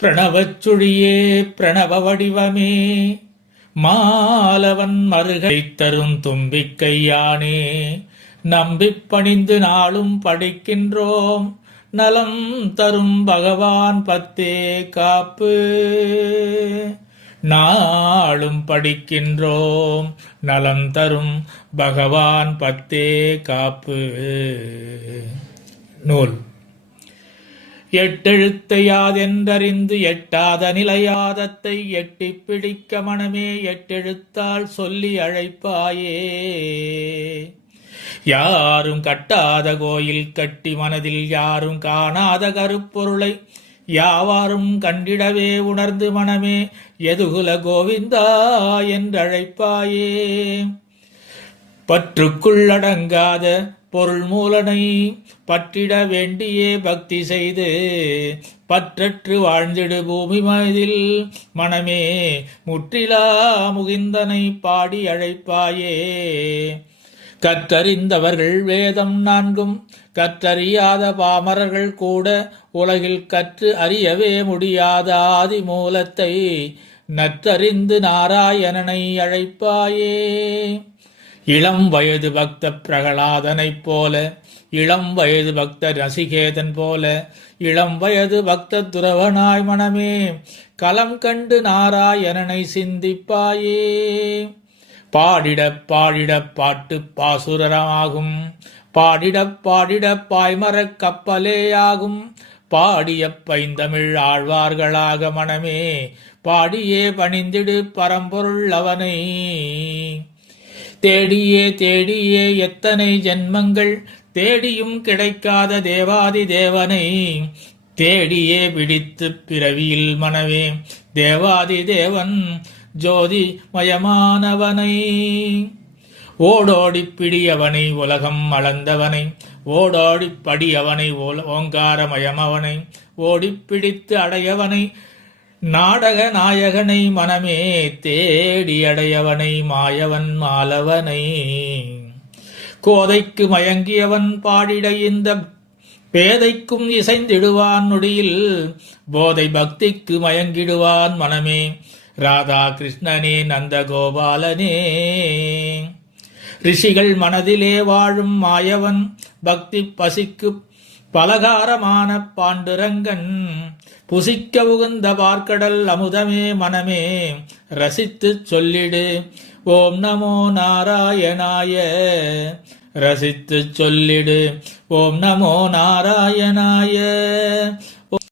பிரணவச் சுழியே பிரணவ வடிவமே மாலவன் மருகை தரும் தும்பிக்கையானே நம்பிப் பணிந்து நாளும் படிக்கின்றோம் நலம் தரும் பகவான் பத்தே காப்பு. நாளும் படிக்கின்றோம் நலம் தரும் பகவான் பத்தே காப்பு. நூல் எட்டெழுத்தை யாதென்றறிந்து எட்டாத நிலையாதத்தை எட்டிப் பிடிக்க மனமே எட்டெழுத்தால் சொல்லி அழைப்பாயே. யாரும் கட்டாத கோயில் கட்டி மனதில் யாரும் காணாத கருப்பொருளை யாவாரும் கண்டிடவே உணர்ந்து மனமே எதுகுல கோவிந்தா என்றழைப்பாயே. பற்றுக்குள்ளடங்காத பொருள் மூலனை பற்றிட வேண்டியே பக்தி செய்து பற்றற்று வாழ்ந்திடு பூமி மனதில் மனமே முற்றிலா முகிந்தனை பாடி அழைப்பாயே. கற்றறிந்தவர்கள் வேதம் நான்கும் கற்றறியாத பாமரர்கள் கூட உலகில் கற்று அறியவே முடியாத ஆதி மூலத்தை நற்றறிந்து நாராயணனை அழைப்பாயே. இளம் வயது பக்த பிரகலாதனைப் போல இளம் வயது பக்த ரசிகேதன் போல இளம் வயது பக்த துறவனாய் மனமே களம் கண்டு நாராயணனை சிந்திப்பாயே. பாடிடப் பாடிடப் பாட்டு பாசுரமாகும் பாடிடப் பாடிடப் பாய்மரக் கப்பலேயாகும் பாடிய பைந்தமிழ் ஆழ்வார்களாக மனமே பாடியே பணிந்திடு பரம்பொருள் அவனை. தேடியே தேடியே எத்தனை ஜென்மங்கள் தேடியும் கிடைக்காத தேவாதி தேவனை தேடியே பிடித்து பிறவியில் மனமே தேவாதி தேவன் ஜோதி மயமானவனை. ஓடோடி பிடியவனை உலகம் அளந்தவனை ஓடோடி படியவனை ஓங்காரமயமவனை ஓடிப்பிடித்து அடையவனை நாடக நாயகனை மனமே தேடி அடையவனை மாயவன் மாலவனை. கோதைக்கு மயங்கியவன் பாடிட இந்த பேதைக்கும் இசைந்திடுவான் நொடியில் போதை பக்திக்கு மயங்கிடுவான் மனமே ராதா கிருஷ்ணனே நந்த கோபாலனே. ரிஷிகள் மனதிலே வாழும் மாயவன் பக்தி பசிக்கு பலகாரமான பாண்டுரங்கன் புசிக்க உகுந்த பார்க்கடல் அமுதமே மனமே ரசித்துச் சொல்லிடு ஓம் நமோ நாராயணாய. ரசித்துச் சொல்லிடு ஓம் நமோ நாராயணாய.